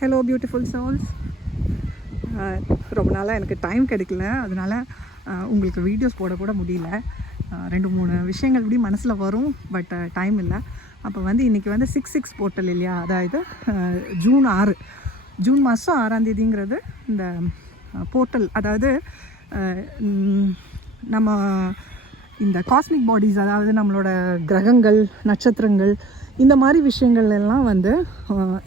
Hello beautiful souls ரொம்ப நாளாக எனக்கு டைம் கிடைக்கல. அதனால் உங்களுக்கு வீடியோஸ் போட கூட முடியல. ரெண்டு மூணு விஷயங்கள் இப்படி மனசில் வரும் பட் டைம் இல்லை. அப்போ வந்து இன்றைக்கி வந்து சிக்ஸ் சிக்ஸ் போர்ட்டல் இல்லையா? அதாவது ஜூன் ஆறு. ஜூன் மாதம் ஆறாம் தேதிங்கிறது இந்த போர்ட்டல் அதாவது நம்ம இந்த காஸ்மிக் பாடிஸ் அதாவது நம்மளோட கிரகங்கள் நட்சத்திரங்கள் இந்த மாதிரி விஷயங்கள் எல்லாம் வந்து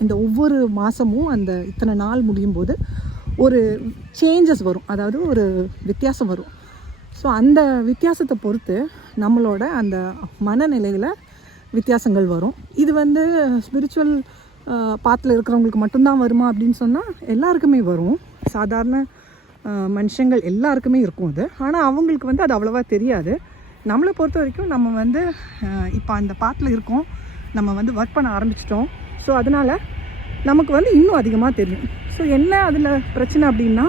இந்த ஒவ்வொரு மாதமும் அந்த இத்தனை நாள் முடியும் போது ஒரு சேஞ்சஸ் வரும். அதாவது ஒரு வித்தியாசம் வரும். ஸோ அந்த வித்தியாசத்தை பொறுத்து நம்மளோட அந்த மனநிலையில் வித்தியாசங்கள் வரும். இது வந்து ஸ்பிரிச்சுவல் பாத்தில் இருக்கிறவங்களுக்கு மட்டும்தான் வருமா அப்படின்னு சொன்னால் எல்லாருக்குமே வரும். சாதாரண மனுஷங்கள் எல்லாருக்குமே இருக்கும் அது. ஆனால் அவங்களுக்கு வந்து அது அவ்வளோவா தெரியாது. நம்மளை பொறுத்த வரைக்கும் நம்ம வந்து இப்போ அந்த பாத்தில் இருக்கோம். நம்ம வந்து ஒர்க் பண்ண ஆரம்பிச்சிட்டோம். ஸோ அதனால் நமக்கு வந்து இன்னும் அதிகமாக தெரியும். ஸோ என்ன அதில் பிரச்சனை அப்படின்னா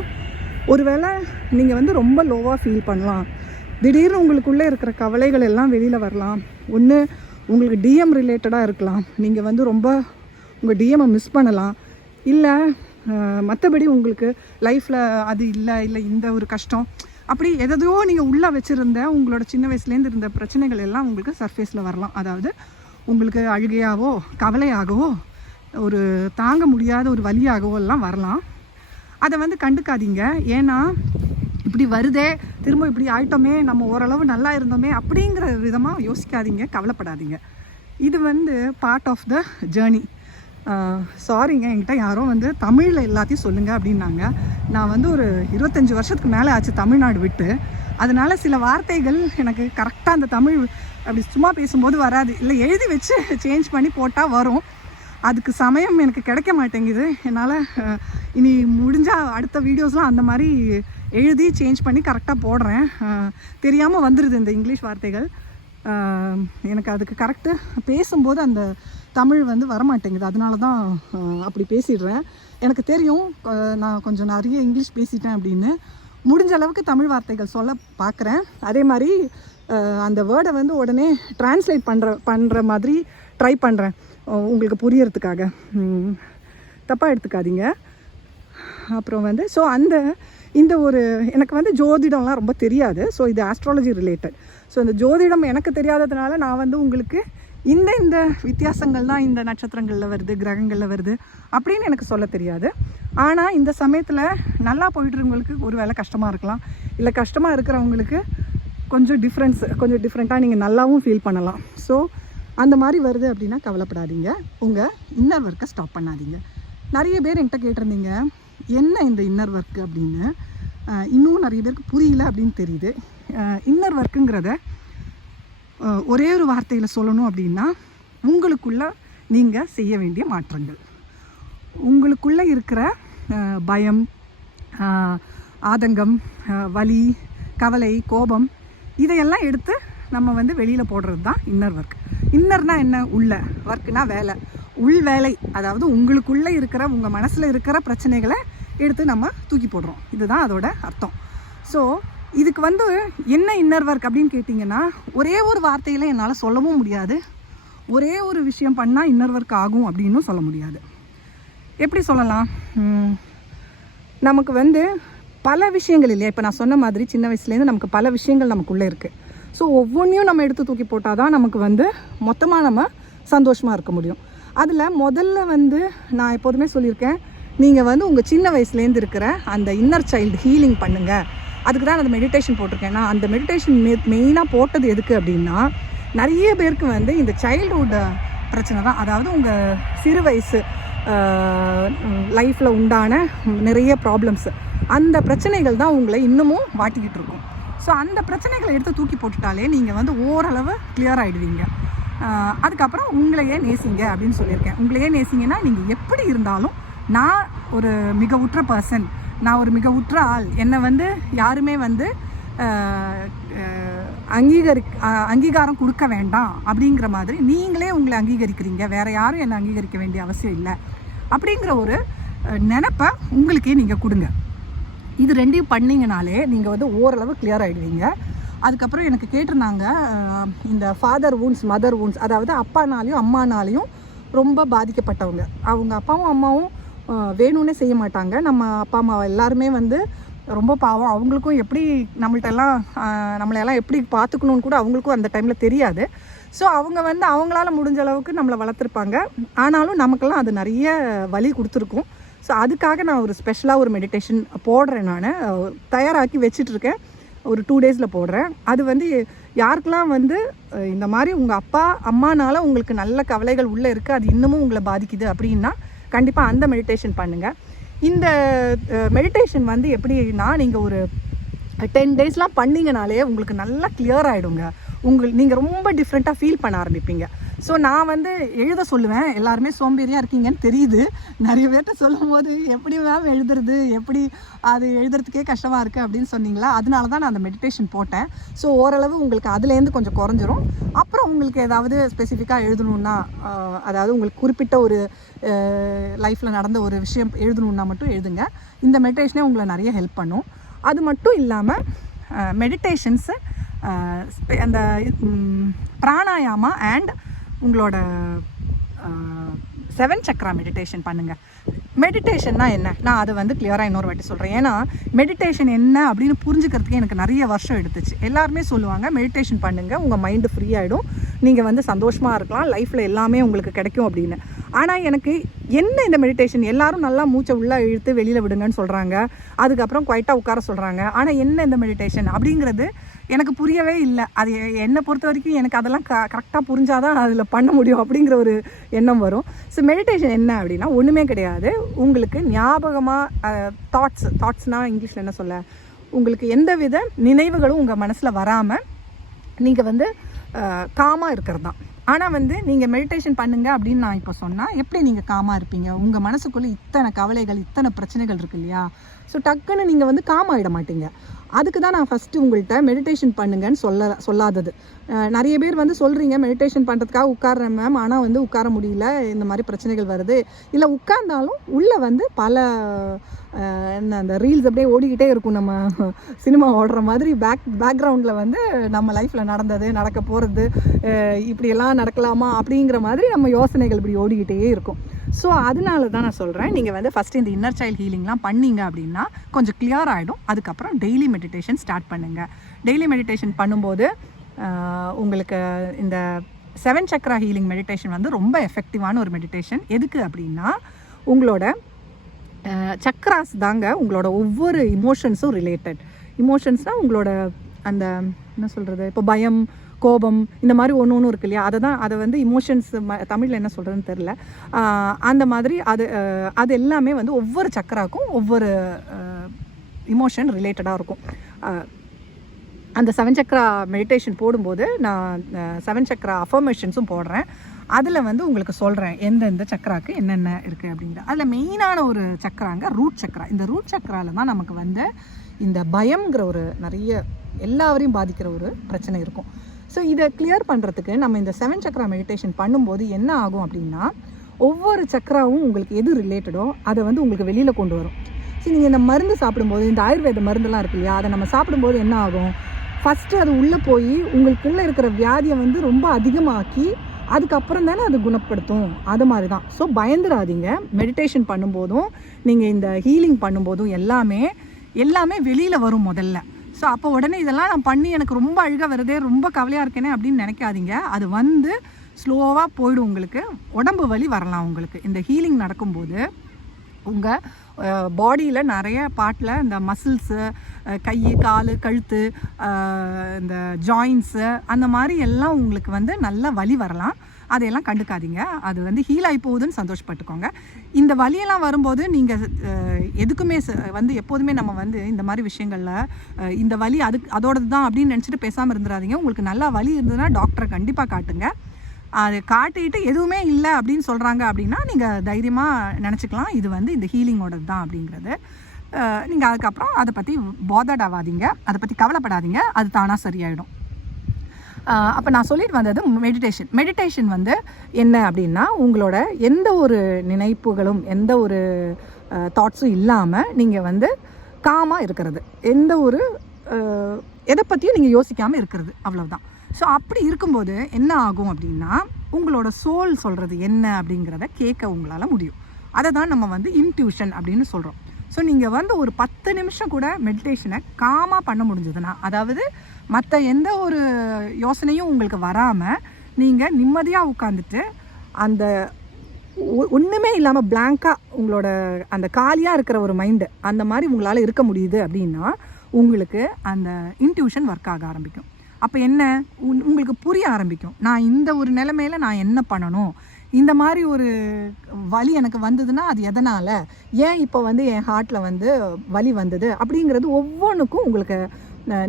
ஒருவேளை நீங்கள் வந்து ரொம்ப லோவாக ஃபீல் பண்ணலாம். திடீர்னு உங்களுக்குள்ளே இருக்கிற கவலைகள் எல்லாம் வெளியில் வரலாம். ஒன்று உங்களுக்கு டிஎம் ரிலேட்டடாக இருக்கலாம். நீங்கள் வந்து ரொம்ப உங்கள் டிஎம்மை மிஸ் பண்ணலாம். இல்லை மற்றபடி உங்களுக்கு லைஃப்பில் அது இல்லை இல்லை இந்த ஒரு கஷ்டம். அப்படி எதையோ நீங்கள் உள்ளே வச்சுருந்த உங்களோட சின்ன வயசுலேருந்து இருந்த பிரச்சனைகள் எல்லாம் உங்களுக்கு சர்ஃபேஸில் வரலாம். அதாவது உங்களுக்கு அழுகையாகவோ கவலையாகவோ ஒரு தாங்க முடியாத ஒரு வழியாகவோ எல்லாம் வரலாம். அதை வந்து கண்டுக்காதீங்க. ஏன்னா இப்படி வருதே திரும்ப இப்படி ஆயிட்டோமே நம்ம ஓரளவு நல்லா இருந்தோமே அப்படிங்கிற விதமாக யோசிக்காதீங்க கவலைப்படாதீங்க. இது வந்து பார்ட் ஆஃப் த ஜேர்னி சாரிங்க என்கிட்ட யாரோ வந்து தமிழில் எல்லாத்தையும் சொல்லுங்கள் அப்படின்னாங்க. நான் வந்து ஒரு இருபத்தஞ்சி வருஷத்துக்கு மேலே ஆச்சு தமிழ்நாடு விட்டு. அதனால சில வார்த்தைகள் எனக்கு கரெக்டாக அந்த தமிழ் அப்படி சும்மா பேசும்போது வராது. இல்லை எழுதி வச்சு சேஞ்ச் பண்ணி போட்டால் வரும். அதுக்கு சமயம் எனக்கு கிடைக்க மாட்டேங்குது. என்னால் இனி முடிஞ்சால் அடுத்த வீடியோஸ்லாம் அந்த மாதிரி எழுதி சேஞ்ச் பண்ணி கரெக்டாக போடுறேன். தெரியாமல் வந்துடுது இந்த இங்கிலீஷ் வார்த்தைகள். எனக்கு அதுக்கு கரெக்டு பேசும்போது அந்த தமிழ் வந்து வரமாட்டேங்குது. அதனால தான் அப்படி பேசிடுறேன். எனக்கு தெரியும் நான் கொஞ்சம் நிறைய இங்கிலீஷ் பேசிட்டேன் அப்படின்னு. முடிஞ்ச அளவுக்கு தமிழ் வார்த்தைகள் சொல்ல பார்க்குறேன். அதே மாதிரி அந்த வேர்டை வந்து உடனே டிரான்ஸ்லேட் பண்ணுற பண்ணுற மாதிரி ட்ரை பண்ணுறேன் உங்களுக்கு புரியறதுக்காக. தப்பாக எடுத்துக்காதீங்க. அப்புறம் வந்து ஸோ அந்த இந்த ஒரு எனக்கு வந்து ஜோதிடம்லாம் ரொம்ப தெரியாது. ஸோ இது ஆஸ்ட்ராலஜி ரிலேட்டட் ஸோ இந்த ஜோதிடம் எனக்கு தெரியாததுனால நான் வந்து உங்களுக்கு இந்த இந்த வித்தியாசங்கள் தான் இந்த நட்சத்திரங்களில் வருது கிரகங்களில் வருது அப்படின்னு எனக்கு சொல்ல தெரியாது. ஆனால் இந்த சமயத்தில் நல்லா போயிட்டுருவங்களுக்கு ஒரு வேளை கஷ்டமாக இருக்கலாம். இல்லை கஷ்டமாக இருக்கிறவங்களுக்கு கொஞ்சம் டிஃப்ரென்ஸ் கொஞ்சம் டிஃப்ரெண்ட்டாக நீங்கள் நல்லாவும் ஃபீல் பண்ணலாம். ஸோ அந்த மாதிரி வருது அப்படின்னா கவலைப்படாதீங்க. உங்கள் இன்னர் ஒர்க்கை ஸ்டாப் பண்ணாதீங்க. நிறைய பேர் என்கிட்ட கேட்டிருந்தீங்க என்ன இந்த இன்னர் ஒர்க் அப்படின்னு. இன்னும் நிறைய பேருக்கு புரியல அப்படின்னு தெரியுது. இன்னர் ஒர்க்குங்கிறத ஒரே ஒரு வார்த்தையில் சொல்லணும் அப்படின்னா உங்களுக்குள்ள நீங்கள் செய்ய வேண்டிய மாற்றங்கள். உங்களுக்குள்ளே இருக்கிற பயம் ஆதங்கம் வலி கவலை கோபம் இதையெல்லாம் எடுத்து நம்ம வந்து வெளியில் போடுறது தான் இன்னர் ஒர்க் இன்னர்னா என்ன? உள்ள. ஒர்க்குனா வேலை. உள் வேலை அதாவது உங்களுக்குள்ளே இருக்கிற உங்கள் மனசில் இருக்கிற பிரச்சனைகளை எடுத்து நம்ம தூக்கி போடுறோம். இதுதான் அதோட அர்த்தம். ஸோ இதுக்கு வந்து என்ன இன்னர் ஒர்க் அப்படின்னு கேட்டிங்கன்னா ஒரே ஒரு வார்த்தையில் என்னால் சொல்லவும் முடியாது. ஒரே ஒரு விஷயம் பண்ணால் இன்னர் ஒர்க் ஆகும் அப்படின்னும் சொல்ல முடியாது. எப்படி சொல்லலாம்? நமக்கு வந்து பல விஷயங்கள் இல்லையா? இப்போ நான் சொன்ன மாதிரி சின்ன வயசுலேருந்து நமக்கு பல விஷயங்கள் நமக்குள்ளே இருக்குது ஸோ ஒவ்வொன்றையும் நம்ம எடுத்து தூக்கி போட்டால் தான் நமக்கு வந்து மொத்தமாக நம்ம சந்தோஷமாக இருக்க முடியும். அதில் முதல்ல வந்து நான் எப்போதுமே சொல்லியிருக்கேன் நீங்கள் வந்து உங்கள் சின்ன வயசுலேருந்து இருக்கிற அந்த இன்னர் சைல்டு ஹீலிங் பண்ணுங்கள் அதுக்கு தான் அந்த மெடிடேஷன் போட்டிருக்கேன். நான் அந்த மெடிடேஷன் மெ மெயினாக போட்டது எதுக்கு அப்படின்னா நிறைய பேருக்கு வந்து இந்த சைல்டுஹுட் பிரச்சனை தான். அதாவது உங்கள் சிறு வயசு லைஃப்பில் உண்டான நிறைய ப்ராப்ளம்ஸ் அந்த பிரச்சனைகள் தான் உங்களை இன்னமும் வாட்டிக்கிட்டு இருக்கும். ஸோ அந்த பிரச்சனைகளை எடுத்து தூக்கி போட்டுட்டாலே நீங்கள் வந்து ஓரளவு கிளியர் ஆகிடுவீங்க அதுக்கப்புறம் உங்களையே நேசிங்க அப்படின்னு சொல்லியிருக்கேன். உங்களையே நேசிங்கன்னா நீங்கள் எப்படி இருந்தாலும் நான் ஒரு மிக உற்ற பர்சன் நான் ஒரு மிக உற்ற ஆள். என்னை வந்து யாருமே வந்து அங்கீகரி அங்கீகாரம் கொடுக்க வேண்டாம் அப்படிங்கிற மாதிரி நீங்களே உங்களை அங்கீகரிக்கிறீங்க. வேறு யாரும் என்னை அங்கீகரிக்க வேண்டிய அவசியம் இல்லை அப்படிங்கிற ஒரு நினப்பை நினைப்பை உங்களுக்கே நீங்கள் கொடுங்க. இது ரெண்டையும் பண்ணிங்கனாலே நீங்கள் வந்து ஓரளவு கிளியர் ஆகிடுவீங்க அதுக்கப்புறம் எனக்கு கேட்டிருந்தாங்க இந்த ஃபாதர் wounds மதர் wounds அதாவது அப்பானாலையும் அம்மானாலையும் ரொம்ப பாதிக்கப்பட்டவங்க. அவங்க அப்பாவும் அம்மாவும் வேணும்னே செய்ய மாட்டாங்க. நம்ம அப்பா அம்மா எல்லாருமே வந்து ரொம்ப பாவம். அவங்களுக்கும் எப்படி நம்மள்ட்ட எல்லாம் நம்மளையெல்லாம் எப்படி பார்த்துக்கணும்னு கூட அவங்களுக்கும் அந்த டைமில் தெரியாது. ஸோ அவங்க வந்து அவங்களால முடிஞ்ச அளவுக்கு நம்மளை வளர்த்துருப்பாங்க. ஆனாலும் நமக்கெல்லாம் அது நிறைய வலி கொடுத்துருக்கும். ஸோ அதுக்காக நான் ஒரு ஸ்பெஷலாக ஒரு மெடிடேஷன் போடுறேன் நான். தயாராக்கி வச்சிட்ருக்கேன். ஒரு டூ டேஸில் போடுறேன். அது வந்து யாருக்கெல்லாம் வந்து இந்த மாதிரி உங்கள் அப்பா அம்மானால் உங்களுக்கு நல்ல கவலைகள் உள்ளே இருக்குது அது இன்னமும் உங்களை பாதிக்குது அப்படின்னா கண்டிப்பாக அந்த மெடிடேஷன் பண்ணுங்கள் இந்த மெடிடேஷன் வந்து எப்படின்னா நீங்கள் ஒரு டென் டேஸ்லாம் பண்ணிங்கனாலே உங்களுக்கு நல்லா கிளியர் ஆகிடுங்க உங்கள் நீங்கள் ரொம்ப டிஃப்ரெண்ட்டாக ஃபீல் பண்ண ஆரம்பிப்பீங்க. ஸோ நான் வந்து எழுத சொல்லுவேன். எல்லாருமே சோம்பேறியாக இருக்கீங்கன்னு தெரியுது. நிறைய பேர்கிட்ட சொல்லும் போது எப்படி மேம் எழுதுறது? எப்படி அது எழுதுறதுக்கே கஷ்டமாக இருக்குது அப்படின்னு சொன்னீங்களா? அதனால தான் நான் அந்த மெடிடேஷன் போட்டேன். ஸோ ஓரளவு உங்களுக்கு அதுலேருந்து கொஞ்சம் குறைஞ்சிரும். அப்புறம் உங்களுக்கு ஏதாவது ஸ்பெசிஃபிக்காக எழுதணுன்னா அதாவது உங்களுக்கு குறிப்பிட்ட ஒரு லைஃப்பில் நடந்த ஒரு விஷயம் எழுதணுன்னா மட்டும் எழுதுங்க. இந்த மெடிடேஷனே உங்களை நிறைய ஹெல்ப் பண்ணும். அது மட்டும் இல்லாமல் மெடிடேஷன்ஸு அந்த பிராணாயாமா அண்ட் உங்களோட செவன் சக்ரா மெடிடேஷன் பண்ணுங்கள் மெடிடேஷன்னா என்ன? நான் அதை வந்து கிளியராக இன்னொரு வாட்டி சொல்கிறேன் ஏன்னா மெடிடேஷன் என்ன அப்படின்னு புரிஞ்சுக்கிறதுக்கு எனக்கு நிறைய வருஷம் எடுத்துச்சு. எல்லாருமே சொல்லுவாங்க மெடிடேஷன் பண்ணுங்கள் உங்கள் மைண்டு ஃப்ரீ ஆகிடும் நீங்கள் வந்து சந்தோஷமாக இருக்கலாம். லைஃப்பில் எல்லாமே உங்களுக்கு கிடைக்கும் அப்படின்னு. ஆனால் எனக்கு என்ன இந்த மெடிடேஷன் எல்லாரும் நல்லா மூச்சை உள்ளே இழுத்து வெளியில் விடுங்கன்னு சொல்கிறாங்க அதுக்கப்புறம் குவைட்டாக உட்கார சொல்கிறாங்க ஆனால் என்ன இந்த மெடிடேஷன் அப்படிங்கிறது எனக்கு புரியவே இல்லை. அது எ- என்னை பொறுத்த வரைக்கும் எனக்கு அதெல்லாம் க கரெக்டாக புரிஞ்சாதான் அதில் பண்ண முடியும் அப்படிங்கிற ஒரு எண்ணம் வரும். ஸோ மெடிடேஷன் என்ன அப்படின்னா ஒன்றுமே கிடையாது. உங்களுக்கு ஞாபகமாக தாட்ஸ் தாட்ஸ்னால் இங்கிலீஷில் என்ன சொல்ல? உங்களுக்கு எந்த வித நினைவுகளும் உங்கள் மனசில் வராமல் நீங்கள் வந்து காமாக இருக்கிறது தான் ஆனால் வந்து நீங்கள் மெடிடேஷன் பண்ணுங்க அப்படின்னு நான் இப்போ சொன்னால் எப்படி நீங்கள் காமாக இருப்பீங்க? உங்கள் மனசுக்குள்ளே இத்தனை கவலைகள் இத்தனை பிரச்சனைகள் இருக்கு இல்லையா? ஸோ டக்குன்னு நீங்கள் வந்து காமாயிட மாட்டீங்க. அதுக்கு தான் நான் ஃபஸ்ட்டு உங்கள்கிட்ட மெடிடேஷன் பண்ணுங்கன்னு சொல்ல சொல்லாதது. நிறைய பேர் வந்து சொல்கிறீங்க மெடிடேஷன் பண்ணுறதுக்காக உட்கார்றேன் மேம் ஆனால் வந்து உட்கார முடியல. இந்த மாதிரி பிரச்சனைகள் வருது. இல்லை உட்கார்ந்தாலும் உள்ளே வந்து பல என்ன அந்த ரீல்ஸ் அப்படியே ஓடிக்கிட்டே இருக்கும். நம்ம சினிமா ஓடுற மாதிரி பேக் பேக்ரவுண்டில் வந்து நம்ம லைஃப்பில் நடந்தது நடக்க போகிறது இப்படியெல்லாம் நடக்கலாமா அப்படிங்கிற மாதிரி நம்ம யோசனைகள் இப்படி ஓடிக்கிட்டே இருக்கும். ஸோ அதனால தான் நான் சொல்கிறேன் நீங்கள் வந்து ஃபஸ்ட்டு இந்த இன்னர் சைல்ட் ஹீலிங்லாம் பண்ணீங்க அப்படின்னா கொஞ்சம் கிளியர் ஆகிடும் அதுக்கப்புறம் டெய்லி மெடிடேஷன் ஸ்டார்ட் பண்ணுங்கள் டெய்லி மெடிடேஷன் பண்ணும்போது உங்களுக்கு இந்த செவன் சக்ரா ஹீலிங் மெடிடேஷன் வந்து ரொம்ப எஃபெக்டிவான ஒரு மெடிடேஷன் எதுக்கு அப்படின்னா உங்களோட சக்ராஸ் தாங்க உங்களோட ஒவ்வொரு இமோஷன்ஸும் ரிலேட்டட் இமோஷன்ஸ்னால் உங்களோட அந்த என்ன சொல்கிறது இப்போ பயம் கோபம் இந்த மாதிரி ஒன்று ஒன்று இருக்கு இல்லையா? அதை தான் அதை வந்து இமோஷன்ஸ் ம தமிழில் என்ன சொல்கிறதுன்னு தெரில அந்த மாதிரி அது அது எல்லாமே வந்து ஒவ்வொரு சக்கராக்கும் ஒவ்வொரு இமோஷன் ரிலேட்டடாக இருக்கும். அந்த செவன் சக்ரா மெடிடேஷன் போடும்போது நான் செவன் சக்ரா அஃபர்மேஷன்ஸும் போடுறேன். அதில் வந்து உங்களுக்கு சொல்கிறேன் எந்தெந்த சக்கராக்கு என்னென்ன இருக்குது அப்படின்ட்டு அதில் மெயினான ஒரு சக்கராங்க ரூட் சக்கரா. இந்த ரூட் சக்கரால தான் நமக்கு வந்து இந்த பயம்ங்கிற ஒரு நிறைய எல்லாவரையும் பாதிக்கிற ஒரு பிரச்சனை இருக்கும். ஸோ இதை கிளியர் பண்ணுறதுக்கு நம்ம இந்த செவன் சக்கரா மெடிடேஷன் பண்ணும்போது என்ன ஆகும் அப்படின்னா ஒவ்வொரு சக்கராவும் உங்களுக்கு எது ரிலேட்டடோ அதை வந்து உங்களுக்கு வெளியில் கொண்டு வரும். சரி நீங்கள் இந்த மருந்து சாப்பிடும்போது இந்த ஆயுர்வேத மருந்தெல்லாம் இருக்கு இல்லையா அதை நம்ம சாப்பிடும்போது என்ன ஆகும்? ஃபஸ்ட்டு அது உள்ளே போய் உங்களுக்குள்ளே இருக்கிற வியாதியை வந்து ரொம்ப அதிகமாக்கி அதுக்கப்புறம் தானே அது குணப்படுத்தும். அது மாதிரி தான் ஸோ பயந்துடாதீங்க மெடிடேஷன் பண்ணும்போதும் நீங்கள் இந்த ஹீலிங் பண்ணும்போதும் எல்லாமே எல்லாமே வெளியில் வரும் முதல்ல. ஸோ அப்போ உடனே இதெல்லாம் நான் பண்ணி எனக்கு ரொம்ப அழுக வருதே ரொம்ப கவலையாக இருக்கேனே அப்படின்னு நினைக்காதீங்க. அது வந்து ஸ்லோவாக போயிடும் உங்களுக்கு. உடம்பு வலி வரலாம் உங்களுக்கு. இந்த ஹீலிங் நடக்கும்போது உங்கள் பாடியில் நிறைய பாட்டில் இந்த மசில்ஸு கை கால் கழுத்து இந்த ஜாயின்ஸு அந்த மாதிரி எல்லாம் உங்களுக்கு வந்து நல்ல வலி வரலாம். அதையெல்லாம் கண்டுக்காதீங்க. அது வந்து ஹீல் ஆகி போகுதுன்னு சந்தோஷப்பட்டுக்கோங்க. இந்த வலியெல்லாம் வரும்போது நீங்கள் எதுக்குமே ச- வந்து எப்போதுமே நம்ம வந்து இந்த மாதிரி விஷயங்களில் இந்த வலி அதுக்கு அதோடது தான் அப்படின்னு நினச்சிட்டு பேசாமல் இருந்துடாதீங்க உங்களுக்கு நல்லா வலி இருந்ததுன்னா டாக்டரை கண்டிப்பாக காட்டுங்க. அது காட்டிட்டு எதுவுமே இல்லை அப்படின்னு சொல்கிறாங்க அப்படின்னா நீங்கள் தைரியமாக நினச்சிக்கலாம். இது வந்து இந்த ஹீலிங்கோடது தான் அப்படிங்கிறது நீங்கள் அதுக்கப்புறம் அதை பற்றி பாதர்ட் ஆகாதீங்க அதை பற்றி கவலைப்படாதீங்க. அது தானாக சரியாயிடும். அப்போ நான் சொல்லிட்டு வந்தது மெடிடேஷன் மெடிடேஷன் வந்து என்ன அப்படின்னா உங்களோட எந்த ஒரு நினைப்புகளும் எந்த ஒரு தாட்ஸும் இல்லாமல் நீங்கள் வந்து காமாக இருக்கிறது. எந்த ஒரு எதை பற்றியும் நீங்கள் யோசிக்காமல் இருக்கிறது. அவ்வளோதான் ஸோ அப்படி இருக்கும்போது என்ன ஆகும் அப்படின்னா உங்களோட சோல் சொல்கிறது என்ன அப்படிங்கிறத கேட்க உங்களால் முடியும். அதை தான் நம்ம வந்து இன்ட்யூஷன் அப்படின்னு சொல்கிறோம் ஸோ நீங்கள் வந்து ஒரு பத்து நிமிஷம் கூட மெடிடேஷனை காமாக பண்ண முடிஞ்சதுன்னா அதாவது மற்ற எந்த ஒரு யோசனையும் உங்களுக்கு வராமல் நீங்கள் நிம்மதியாக உட்காந்துட்டு அந்த ஒ- இல்லாமல் பிளாங்காக உங்களோட அந்த காலியாக இருக்கிற ஒரு மைண்டு அந்த மாதிரி உங்களால் இருக்க முடியுது அப்படின்னா உங்களுக்கு அந்த இன்ட்யூஷன் ஒர்க் ஆக ஆரம்பிக்கும். அப்போ என்ன? உங்களுக்கு புரிய ஆரம்பிக்கும். நான் இந்த ஒரு நிலைமையில் நான் என்ன பண்ணணும்? இந்த மாதிரி ஒரு வலி எனக்கு வந்ததுன்னா அது எதனால்? ஏன் இப்போ வந்து என் ஹார்ட்டில் வந்து வலி வந்தது? அப்படிங்கிறது ஒவ்வொன்றுக்கும் உங்களுக்கு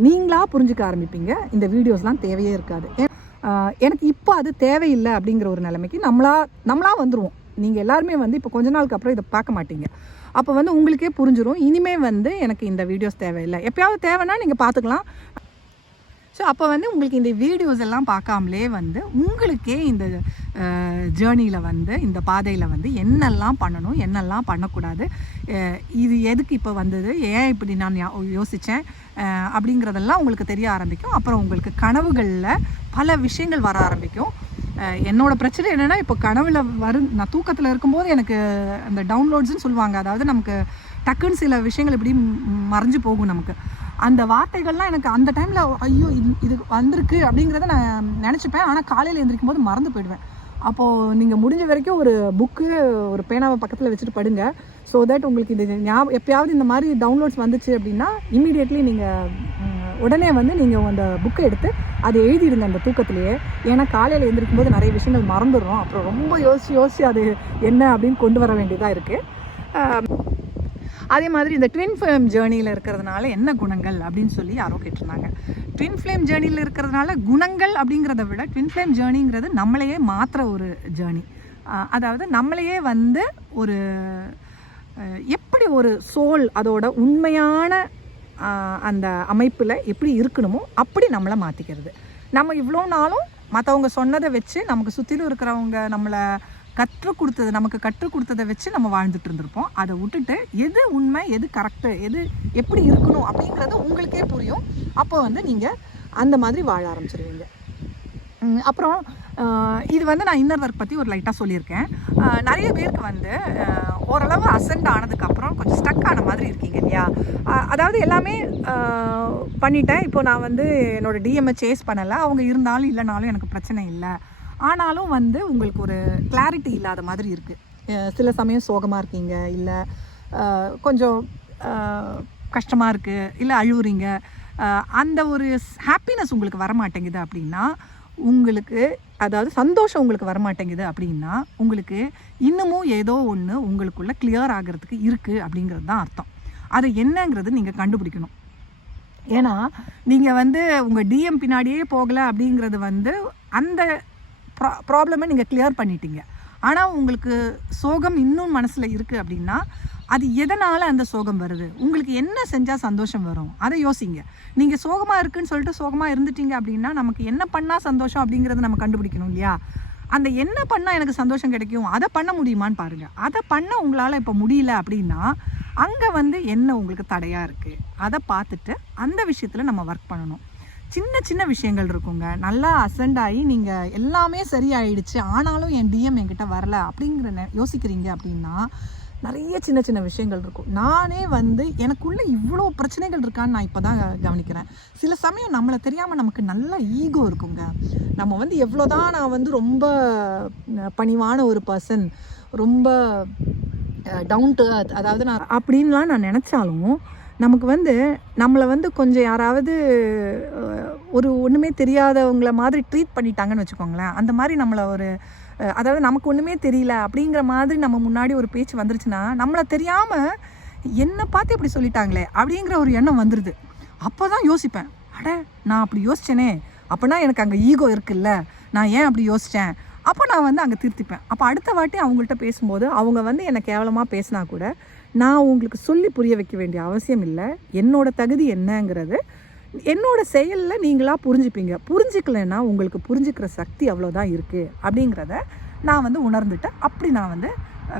நீங்களாக புரிஞ்சுக்க ஆரம்பிப்பீங்க. இந்த வீடியோஸ்லாம் தேவையே இருக்காது. எனக்கு இப்போ அது தேவையில்லை அப்படிங்கிற ஒரு நிலைமைக்கு நம்மளா நம்மளா வந்துடுவோம் நீங்கள் எல்லாருமே வந்து இப்போ கொஞ்ச நாளுக்கு அப்புறம் இதை பார்க்க மாட்டீங்க. அப்போ வந்து உங்களுக்கே புரிஞ்சிடும் இனிமே வந்து எனக்கு இந்த வீடியோஸ் தேவையில்லை. எப்பயாவது தேவைன்னா நீங்கள் பார்த்துக்கலாம். ஸோ அப்போ வந்து உங்களுக்கு இந்த வீடியோஸ் எல்லாம் பார்க்காமலே வந்து உங்களுக்கே இந்த ஜேர்னியில் வந்து இந்த பாதையில் வந்து என்னெல்லாம் பண்ணணும் என்னெல்லாம் பண்ணக்கூடாது இது எதுக்கு இப்போ வந்தது ஏன் இப்படி நான் யா- யோசித்தேன் அப்படிங்கிறதெல்லாம் உங்களுக்கு தெரிய ஆரம்பிக்கும். அப்புறம் உங்களுக்கு கனவுகளில் பல விஷயங்கள் வர ஆரம்பிக்கும். என்னோடய என்னோட பிரச்சனை என்னென்னா இப்போ கனவில் வரு நான் தூக்கத்தில் இருக்கும்போது எனக்கு அந்த டவுன்லோட்ஸ்னு சொல்லுவாங்க. அதாவது நமக்கு டக்குன்னு சில விஷயங்கள் இப்படி மறைஞ்சு போகும் நமக்கு. அந்த வார்த்தைகள்லாம் எனக்கு அந்த டைமில் ஐயோ இது வந்திருக்கு அப்படிங்கிறத நான் நினச்சிப்பேன். ஆனால் காலையில் எழுந்திரிக்கும் போது மறந்து போயிடுவேன். அப்போது நீங்கள் முடிஞ்ச வரைக்கும் ஒரு புக்கு ஒரு பேனாவை பக்கத்தில் வச்சுட்டு படுங்க. ஸோ தட் உங்களுக்கு இது ஞாபகம் எப்பயாவது இந்த மாதிரி டவுன்லோட்ஸ் வந்துச்சு அப்படின்னா இமீடியட்லி நீங்கள் உடனே வந்து நீங்கள் அந்த புக்கை எடுத்து அதை எழுதிடுங்க அந்த தூக்கத்திலேயே. ஏன்னா காலையில் எழுந்திருக்கும் போது நிறைய விஷயங்கள் மறந்துடுறோம். அப்புறம் ரொம்ப யோசிச்சு யோசிச்சு அது என்ன அப்படின்னு கொண்டு வர வேண்டியதாக இருக்குது அதே மாதிரி இந்த ட்வின் ஃப்ளேம் ஜேர்னியில் இருக்கிறதுனால என்ன குணங்கள் அப்படின்னு சொல்லி யாரோ கேட்டிருந்தாங்க. ட்வின் ஃப்ளேம் ஜேர்னியில் இருக்கிறதுனால குணங்கள் அப்படிங்கிறத விட ட்வின் ஃப்ளேம் ஜேர்னிங்கிறது நம்மளையே மாற்ற ஒரு ஜேர்னி அதாவது நம்மளையே வந்து ஒரு எப்படி ஒரு சோல் அதோட உண்மையான அந்த அமைப்பில் எப்படி இருக்கணுமோ அப்படி நம்மளை மாற்றிக்கிறது நம்ம இவ்வளோ நாளும் மற்றவங்க சொன்னதை வச்சு நமக்கு சுற்றிலும் இருக்கிறவங்க நம்மளை கற்றுக் கொடுத்தது நமக்கு கற்றுக் கொடுத்ததை வச்சு நம்ம வாழ்ந்துட்டு இருந்திருப்போம். அதை விட்டுட்டு எது உண்மை எது கரெக்டு எது எப்படி இருக்கணும் அப்படிங்கிறது உங்களுக்கே புரியும். அப்போ வந்து நீங்கள் அந்த மாதிரி வாழ ஆரம்பிச்சிருவீங்க. அப்புறம் இது வந்து நான் இன்னர் ஒர்க் பற்றி ஒரு லைட்டாக சொல்லியிருக்கேன். நிறைய பேருக்கு வந்து ஓரளவு அசண்ட் ஆனதுக்கப்புறம் கொஞ்சம் ஸ்டக் ஆன மாதிரி இருக்கீங்க இல்லையா? அதாவது எல்லாமே பண்ணிட்டேன். இப்போ நான் வந்து என்னோட டிஎம்ஐ சேஸ் பண்ணலை. அவங்க இருந்தாலும் இல்லைனாலும் எனக்கு பிரச்சனை இல்லை. ஆனாலும் வந்து உங்களுக்கு ஒரு கிளாரிட்டி இல்லாத மாதிரி இருக்குது சில சமயம் சோகமாக இருக்கீங்க இல்லை கொஞ்சம் கஷ்டமாக இருக்குது இல்லை அழுவுறீங்க. அந்த ஒரு ஹாப்பினஸ் உங்களுக்கு வர மாட்டேங்குது அப்படின்னா உங்களுக்கு அதாவது சந்தோஷம் உங்களுக்கு வர மாட்டேங்குது அப்படின்னா உங்களுக்கு இன்னமும் ஏதோ ஒன்று உங்களுக்குள்ள கிளியர் ஆகிறதுக்கு இருக்குது அப்படிங்கிறது தான் அர்த்தம். அது என்னங்கிறது நீங்கள் கண்டுபிடிக்கணும். ஏன்னா நீங்கள் வந்து உங்கள் டிஎம் பின்னாடியே போகலை அப்படிங்கிறது வந்து அந்த ப்ரா ப்ராப்ளமை நீங்கள் கிளியர் பண்ணிட்டீங்க. ஆனால் உங்களுக்கு சோகம் இன்னும் மனசில் இருக்குது அப்படின்னா அது எதனால் அந்த சோகம் வருது? உங்களுக்கு என்ன செஞ்சால் சந்தோஷம் வரும்? அதை யோசிங்க. நீங்கள் சோகமாக இருக்குன்னு சொல்லிட்டு சோகமாக இருந்துட்டீங்க அப்படின்னா நமக்கு என்ன பண்ணால் சந்தோஷம் அப்படிங்கிறது நம்ம கண்டுபிடிக்கணும் இல்லையா? அந்த என்ன பண்ணால் எனக்கு சந்தோஷம் கிடைக்கும்? அதை பண்ண முடியுமான்னு பாருங்கள் அதை பண்ண உங்களால் இப்போ முடியல அப்படின்னா அங்கே வந்து என்ன உங்களுக்கு தடையாக இருக்குது அதை பார்த்துட்டு அந்த விஷயத்தில் நம்ம ஒர்க் பண்ணணும். சின்ன சின்ன விஷயங்கள் இருக்குங்க. நல்லா அசெண்ட் ஆகி நீங்கள் எல்லாமே சரியாயிடுச்சு. ஆனாலும் என் டிஎம் என்கிட்ட வரல அப்படிங்கிற யோசிக்கிறீங்க அப்படின்னா நிறைய சின்ன சின்ன விஷயங்கள் இருக்கும். நானே வந்து எனக்குள்ளே இவ்வளோ பிரச்சனைகள் இருக்கான்னு நான் இப்போ தான் கவனிக்கிறேன். சில சமயம் நம்மளை தெரியாமல் நமக்கு நல்ல ஈகோ இருக்குங்க. நம்ம வந்து எவ்வளோதான் நான் வந்து ரொம்ப பணிவான ஒரு பர்சன் ரொம்ப டவுன் டு அதாவது நான் அப்படின்லாம் நான் நினச்சாலும் நமக்கு வந்து நம்மளை வந்து கொஞ்சம் யாராவது ஒரு ஒன்றுமே தெரியாதவங்கள மாதிரி ட்ரீட் பண்ணிட்டாங்கன்னு வச்சுக்கோங்களேன். அந்த மாதிரி நம்மளை ஒரு அதாவது நமக்கு ஒன்றுமே தெரியல அப்படிங்கிற மாதிரி நம்ம முன்னாடி ஒரு பேச்சு வந்துருச்சுன்னா நம்மளை தெரியாமல் என்னை பார்த்து இப்படி சொல்லிட்டாங்களே அப்படிங்கிற ஒரு எண்ணம் வந்துடுது அப்போ தான் யோசிப்பேன். அட நான் அப்படி யோசிச்சேனே. அப்போனா எனக்கு அங்கே ஈகோ இருக்குல்ல. நான் ஏன் அப்படி யோசித்தேன் அப்போ நான் வந்து அங்கே திருத்திப்பேன். அப்போ அடுத்த வாட்டி அவங்கள்ட்ட பேசும்போது அவங்க வந்து என்னை கேவலமாக பேசினா கூட நான் உங்களுக்கு சொல்லி புரிய வைக்க வேண்டிய அவசியம் இல்லை. என்னோட தகுதி என்னங்கிறது என்னோட செயலில் நீங்களாக புரிஞ்சுப்பீங்க. புரிஞ்சுக்கலைன்னா உங்களுக்கு புரிஞ்சுக்கிற சக்தி அவ்வளோதான் இருக்குது அப்படிங்கிறத நான் வந்து உணர்ந்துட்டேன். அப்படி நான் வந்து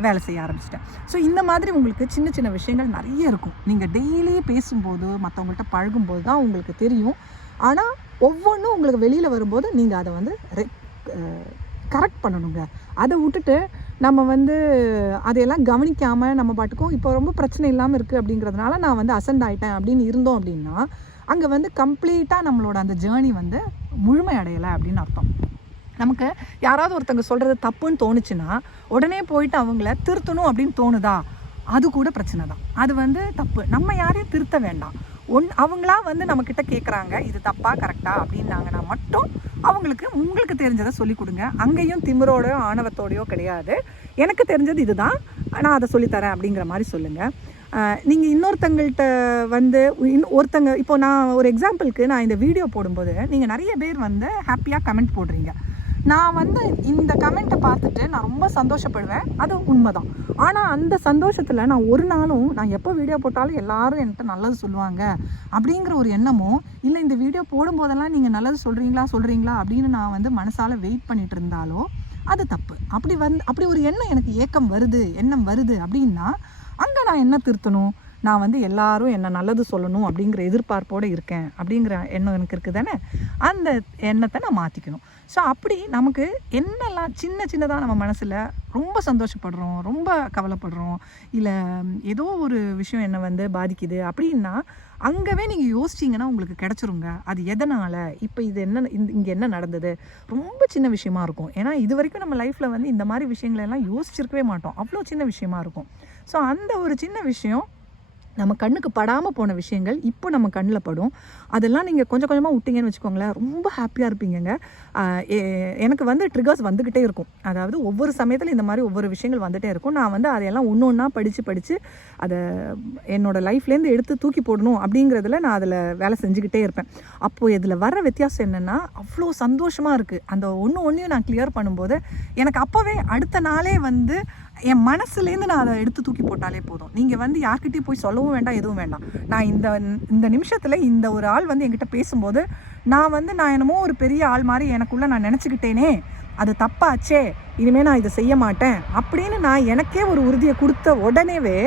வேலை செய்ய ஆரம்பிச்சிட்டேன். ஸோ இந்த மாதிரி உங்களுக்கு சின்ன சின்ன விஷயங்கள் நிறைய இருக்கும். நீங்கள் டெய்லி பேசும்போது மற்றவங்கள்ட்ட பழகும்போது தான் உங்களுக்கு தெரியும். ஆனால் ஒவ்வொன்றும் உங்களுக்கு வெளியில் வரும்போது நீங்கள் அதை வந்து கரெக்ட் பண்ணணுங்க. அதை விட்டுட்டு நம்ம வந்து அதையெல்லாம் கவனிக்காமல் நம்ம பாட்டுக்கும் இப்போ ரொம்ப பிரச்சனை இல்லாமல் இருக்குது அப்படிங்கிறதுனால நான் வந்து அசண்ட் ஆகிட்டேன் அப்படின்னு இருந்தோம் அப்படின்னா அங்கே வந்து கம்ப்ளீட்டாக நம்மளோட அந்த ஜேர்னி வந்து முழுமை அடையலை அப்படின்னு அர்த்தம். நமக்கு யாராவது ஒருத்தங்க சொல்கிறது தப்புன்னு தோணுச்சுன்னா உடனே போயிட்டு அவங்கள திருத்தணும் அப்படின்னு தோணுதா? அது கூட பிரச்சனை தான். அது வந்து தப்பு. நம்ம யாரையும் திருத்த வேண்டாம். ஒன் அவங்களா வந்து நம்மக்கிட்ட கேட்குறாங்க இது தப்பா கரெக்டா அப்படின்னாங்கன்னா மட்டும் அவங்களுக்கு உங்களுக்கு தெரிஞ்சதை சொல்லிக் கொடுங்க. அங்கேயும் திமிரோடையோ ஆணவத்தோடையோ கிடையாது. எனக்கு தெரிஞ்சது இதுதான். நான் அதை சொல்லித்தரேன் அப்படிங்கிற மாதிரி சொல்லுங்கள் நீங்கள் இன்னொருத்தங்கள்கிட்ட வந்து இன் ஒருத்தங்க இப்போ நான் ஒரு எக்ஸாம்பிளுக்கு நான் இந்த வீடியோ போடும்போது நீங்கள் நிறைய பேர் வந்து ஹாப்பியாக கமெண்ட் போடுறீங்க. நான் வந்து இந்த கமெண்ட்டை பார்த்துட்டு நான் ரொம்ப சந்தோஷப்படுவேன். அது உண்மைதான். ஆனால் அந்த சந்தோஷத்தில் நான் ஒரு நாளும் நான் எப்போ வீடியோ போட்டாலும் எல்லாரும் என்கிட்ட நல்லது சொல்லுவாங்க அப்படிங்கிற ஒரு எண்ணமோ இல்லை இந்த வீடியோ போடும்போதெல்லாம் நீங்கள் நல்லது சொல்கிறீங்களா சொல்கிறீங்களா அப்படின்னு நான் வந்து மனசால் வெயிட் பண்ணிட்டு இருந்தாலோ அது தப்பு. அப்படி வந்து அப்படி ஒரு எண்ணம் எனக்கு ஏக்கம் வருது எண்ணம் வருது அப்படின்னா அங்கே நான் என்ன திருத்தணும்? நான் வந்து எல்லாரும் என்ன நல்லது சொல்லணும் அப்படிங்கிற எதிர்பார்ப்போடு இருக்கேன் அப்படிங்கிற எண்ணம் எனக்கு இருக்குது தானே அந்த எண்ணத்தை நான் மாற்றிக்கணும் ஸோ அப்படி நமக்கு என்னெல்லாம் சின்ன சின்னதாக நம்ம மனசில் ரொம்ப சந்தோஷப்படுறோம் ரொம்ப கவலைப்படுறோம் இல்லை ஏதோ ஒரு விஷயம் என்னை வந்து பாதிக்குது அப்படின்னா அங்கவே நீங்கள் யோசிச்சிங்கன்னா உங்களுக்கு கிடச்சிருங்க. அது எதனால்? இப்போ இது என்ன இந்த இங்கே என்ன நடந்தது? ரொம்ப சின்ன விஷயமா இருக்கும். ஏன்னா இது வரைக்கும் நம்ம லைஃப்பில் வந்து இந்த மாதிரி விஷயங்களெல்லாம் யோசிச்சிருக்கவே மாட்டோம். அவ்வளோ சின்ன விஷயமா இருக்கும். ஸோ அந்த ஒரு சின்ன விஷயம் நம்ம கண்ணுக்கு படாமல் போன விஷயங்கள் இப்போ நம்ம கண்ணில் படும். அதெல்லாம் நீங்கள் கொஞ்சம் கொஞ்சமாக விட்டீங்கன்னு வச்சுக்கோங்களேன். ரொம்ப ஹாப்பியாக இருப்பீங்கங்க. எனக்கு வந்து ட்ரிகர்ஸ் வந்துக்கிட்டே இருக்கும். அதாவது ஒவ்வொரு சமயத்தில் இந்த மாதிரி ஒவ்வொரு விஷயங்கள் வந்துகிட்டே இருக்கும். நான் வந்து அதையெல்லாம் ஒன்று ஒன்றா படித்து படித்து அதை என்னோடய லைஃப்லேருந்து எடுத்து தூக்கி போடணும் அப்படிங்கிறதுல நான் அதில் வேலை செஞ்சுக்கிட்டே இருப்பேன். அப்போது இதில் வர வித்தியாசம் என்னென்னா அவ்வளோ சந்தோஷமாக இருக்குது அந்த ஒன்று ஒன்றையும் நான் கிளியர் பண்ணும்போது எனக்கு அப்போவே அடுத்த நாளே வந்து என் மனசுலேருந்து நான் அதை எடுத்து தூக்கி போட்டாலே போதும். நீங்கள் வந்து யார்கிட்டயும் போய் சொல்லவும் வேண்டாம் எதுவும் வேண்டாம். நான் இந்த இந்த நிமிஷத்தில் இந்த ஒரு ஆள் வந்து என்கிட்ட பேசும்போது நான் வந்து நான் என்னமோ ஒரு பெரிய ஆள் மாதிரி எனக்குள்ளே நான் நினச்சிக்கிட்டேனே அது தப்பாச்சே இனிமேல் நான் இதை செய்ய மாட்டேன் அப்படின்னு நான் எனக்கே ஒரு உறுதியை கொடுத்த உடனேவே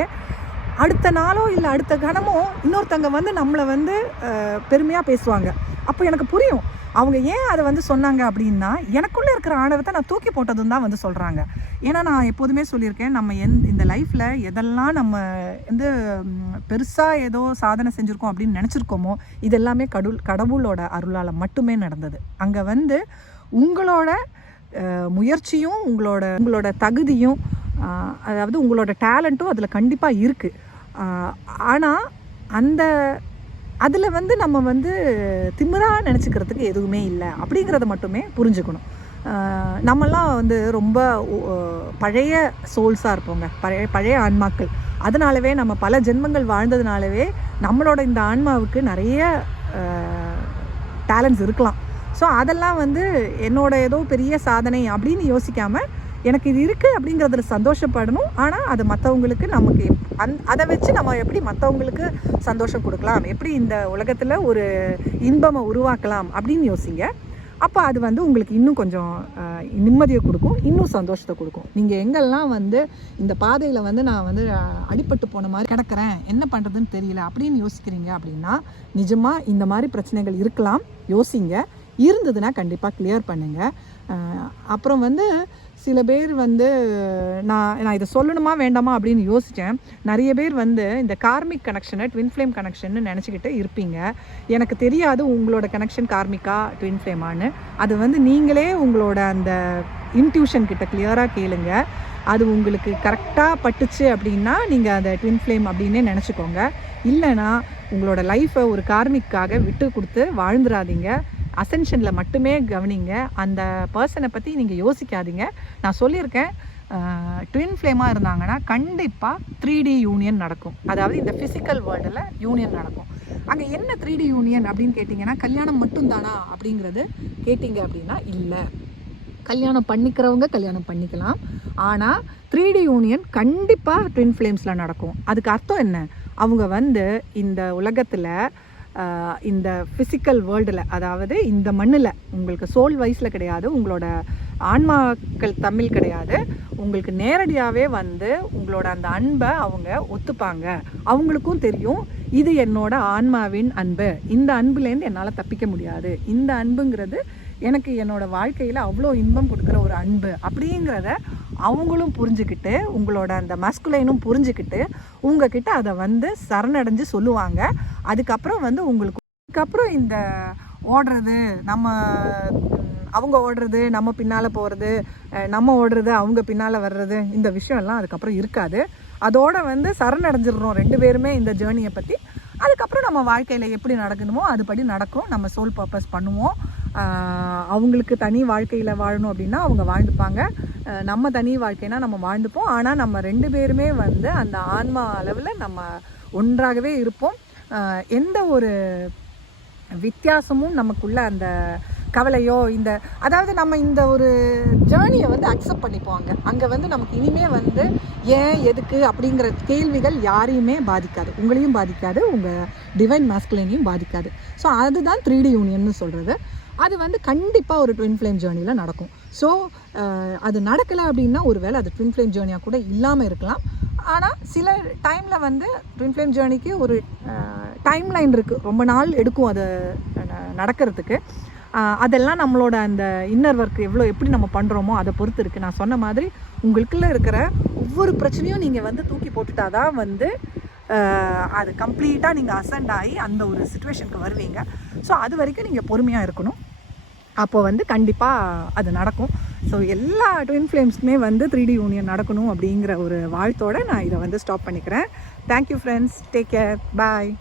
அடுத்த நாளோ இல்லை அடுத்த கணமோ இன்னொருத்தங்க வந்து நம்மளை வந்து பெருமையாக பேசுவாங்க. அப்போ எனக்கு புரியும். அவங்க ஏன் அதை வந்து சொன்னாங்க அப்படின்னா எனக்குள்ளே இருக்கிற ஆணவத்தை நான் தூக்கி போட்டதும் தான் வந்து சொல்கிறாங்க ஏன்னா நான் எப்போதுமே சொல்லியிருக்கேன் நம்ம எந் இந்த லைஃப்பில் எதெல்லாம் நம்ம வந்து பெருசாக ஏதோ சாதனை செஞ்சுருக்கோம் அப்படின்னு நினச்சிருக்கோமோ இது எல்லாமே கடவுள் கடவுளோட அருளால் மட்டுமே நடந்தது. அங்கே வந்து உங்களோட முயற்சியும் உங்களோட உங்களோட தகுதியும் அதாவது உங்களோட டேலண்ட்டும் அதில் கண்டிப்பாக இருக்குது ஆனால் அந்த அதில் வந்து நம்ம வந்து திமிராக நினச்சிக்கிறதுக்கு எதுவுமே இல்லை. அப்படிங்கிறத மட்டுமே புரிஞ்சுக்கணும். நம்மெல்லாம் நம்மலாம் வந்து ரொம்ப பழைய சோல்ஸாக இருப்போங்க. பழைய பழைய ஆன்மாக்கள். அதனாலவே நம்ம பல ஜென்மங்கள் வாழ்ந்ததுனாலவே நம்மளோட இந்த ஆன்மாவுக்கு நிறைய டேலண்ட்ஸ் இருக்கலாம். ஸோ அதெல்லாம் வந்து என்னோட ஏதோ பெரிய சாதனை அப்படின்னு யோசிக்காமல் எனக்கு இது இருக்குது அப்படிங்கிறதுல சந்தோஷப்படணும். ஆனால் அது மற்றவங்களுக்கு நமக்கு எப்- அந் அதை வச்சு நம்ம எப்படி மற்றவங்களுக்கு சந்தோஷம் கொடுக்கலாம்? எப்படி இந்த உலகத்தில் ஒரு இன்பமை உருவாக்கலாம் அப்படின்னு யோசிங்க. அப்போ அது வந்து உங்களுக்கு இன்னும் கொஞ்சம் நிம்மதியை கொடுக்கும். இன்னும் சந்தோஷத்தை கொடுக்கும். நீங்கள் எங்கெல்லாம் வந்து இந்த பாதையில் வந்து நான் வந்து அடிபட்டு போன மாதிரி கிடக்கிறேன் என்ன பண்ணுறதுன்னு தெரியல அப்படின்னு யோசிக்கிறீங்க அப்படின்னா நிஜமாக இந்த மாதிரி பிரச்சனைகள் இருக்கலாம். யோசிங்க. இருந்ததுன்னா கண்டிப்பாக கிளியர் பண்ணுங்கள் அப்புறம் வந்து சில பேர் வந்து நான் நான் இதை சொல்லணுமா வேண்டாமா? அப்படின்னு யோசித்தேன் நிறைய பேர் வந்து இந்த கார்மிக் கனெக்ஷனை ட்வின் ஃப்ளேம் கனெக்ஷன் நினச்சிக்கிட்டு இருப்பீங்க. எனக்கு தெரியாது உங்களோட கனெக்ஷன் கார்மிக்கா ட்வின் ஃப்ளேமான்னு அது வந்து நீங்களே உங்களோட அந்த இன்ட்யூஷன் கிட்ட கிளியராக கேளுங்க. அது உங்களுக்கு கரெக்டாக பட்டுச்சு அப்படின்னா நீங்கள் அந்த ட்வின் ஃப்ளேம் அப்படின்னே நினச்சிக்கோங்க. இல்லைன்னா உங்களோட லைஃப்பை ஒரு கார்மிக்காக விட்டு கொடுத்து வாழ்ந்துடாதீங்க அசென்ஷனில் மட்டுமே கவனிங்க. அந்த பர்சனை பற்றி நீங்கள் யோசிக்காதீங்க. நான் சொல்லியிருக்கேன் ட்வின் ஃப்ளேமாக இருந்தாங்கன்னா கண்டிப்பாக த்ரீ டி யூனியன் நடக்கும். அதாவது இந்த ஃபிசிக்கல் வேர்ல்டில் யூனியன் நடக்கும். அங்கே என்ன த்ரீ டி யூனியன் அப்படின்னு கேட்டிங்கன்னா கல்யாணம் மட்டும்தானா அப்படிங்கிறது கேட்டிங்க அப்படின்னா இல்லை. கல்யாணம் பண்ணிக்கிறவங்க கல்யாணம் பண்ணிக்கலாம். ஆனால் த்ரீ டி யூனியன் கண்டிப்பாக ட்வின் ஃப்ளேம்ஸில் நடக்கும். அதுக்கு அர்த்தம் என்ன? அவங்க வந்து இந்த உலகத்தில் இந்த ஃபிசிக்கல் வேர்ல்டில் அதாவது இந்த மண்ணில் உங்களுக்கு சோல் வயசில் கிடையாது உங்களோட ஆன்மாக்கள் தமிழ் கிடையாது உங்களுக்கு நேரடியாகவே வந்து உங்களோட அந்த அன்பை அவங்க ஒத்துப்பாங்க. அவங்களுக்கும் தெரியும் இது என்னோட ஆன்மாவின் அன்பு. இந்த அன்புலேருந்து என்னால் தப்பிக்க முடியாது. இந்த அன்புங்கிறது எனக்கு என்னோட வாழ்க்கையில் அவ்வளோ இன்பம் கொடுக்குற ஒரு அன்பு. அப்படிங்கிறத அவங்களும் புரிஞ்சுக்கிட்டு உங்களோட அந்த மஸ்குலைனும் புரிஞ்சுக்கிட்டு உங்ககிட்ட அதை வந்து சரணடைஞ்சு சொல்லுவாங்க. அதுக்கப்புறம் வந்து உங்களுக்கு அதுக்கப்புறம் இந்த ஓடுறது நம்ம அவங்க ஓடுறது நம்ம பின்னால் போகிறது நம்ம ஓடுறது அவங்க பின்னால் வர்றது இந்த விஷயம்லாம் அதுக்கப்புறம் இருக்காது. அதோட வந்து சரணடைஞ்சிடுறோம் ரெண்டு பேருமே இந்த ஜேர்னியை பற்றி அதுக்கப்புறம் நம்ம வாழ்க்கையில் எப்படி நடக்கணுமோ அதுபடி நடக்கும். நம்ம சோல் பர்பஸ் பண்ணுவோம். அவங்களுக்கு தனி வாழ்க்கையில் வாழணும் அப்படின்னா அவங்க வாழ்ந்துப்பாங்க. நம்ம தனி வாழ்க்கைனா நம்ம வாழ்ந்துப்போம். ஆனால் நம்ம ரெண்டு பேருமே வந்து அந்த ஆன்மா அளவில் நம்ம ஒன்றாகவே இருப்போம். எந்த ஒரு வித்தியாசமும் நமக்குள்ள அந்த கவலையோ இந்த அதாவது நம்ம இந்த ஒரு ஜேர்னியை வந்து அக்செப்ட் பண்ணிப்போம் அங்கே. அங்கே வந்து நமக்கு இனிமே வந்து ஏன் எதுக்கு அப்படிங்கிற கேள்விகள் யாரையுமே பாதிக்காது. உங்களையும் பாதிக்காது உங்கள் டிவைன் மாஸ்குலைனையும் பாதிக்காது. ஸோ அதுதான் த்ரீ டி யூனியன்னு சொல்கிறது அது வந்து கண்டிப்பாக ஒரு ட்வின் ஃப்ளேம் ஜேர்னியில் நடக்கும். ஸோ அது நடக்கலை அப்படின்னா ஒரு வேளை அது ட்வின் ஃப்ளேம் ஜேர்னியாக கூட இல்லாமல் இருக்கலாம். ஆனால் சில டைமில் வந்து ட்வின் ஃப்ளேம் ஜேர்னிக்கு ஒரு டைம் லைன் இருக்குது ரொம்ப நாள் எடுக்கும் அது ந- நடக்கிறதுக்கு. அதெல்லாம் நம்மளோட அந்த இன்னர் ஒர்க் எவ்வளோ எப்படி நம்ம பண்ணுறோமோ அதை பொறுத்து இருக்குது நான் சொன்ன மாதிரி உங்களுக்குள்ளே இருக்கிற ஒவ்வொரு பிரச்சனையும் நீங்கள் வந்து தூக்கி போட்டுட்டாதான் வந்து அது கம்ப்ளீட்டாக நீங்கள் அசண்ட் ஆகி அந்த ஒரு சுச்சுவேஷனுக்கு வருவீங்க. ஸோ அது வரைக்கும் நீங்கள் பொறுமையாக இருக்கணும். அப்போ வந்து கண்டிப்பாக அது நடக்கும். ஸோ எல்லா ட்வின் ஃப்ளேம்ஸ்க்குமே வந்து த்ரீ டி யூனியன் நடக்கணும் அப்படிங்கிற ஒரு வாழ்த்தோடு நான் இதை வந்து ஸ்டாப் பண்ணிக்கிறேன். Thank you friends take care bye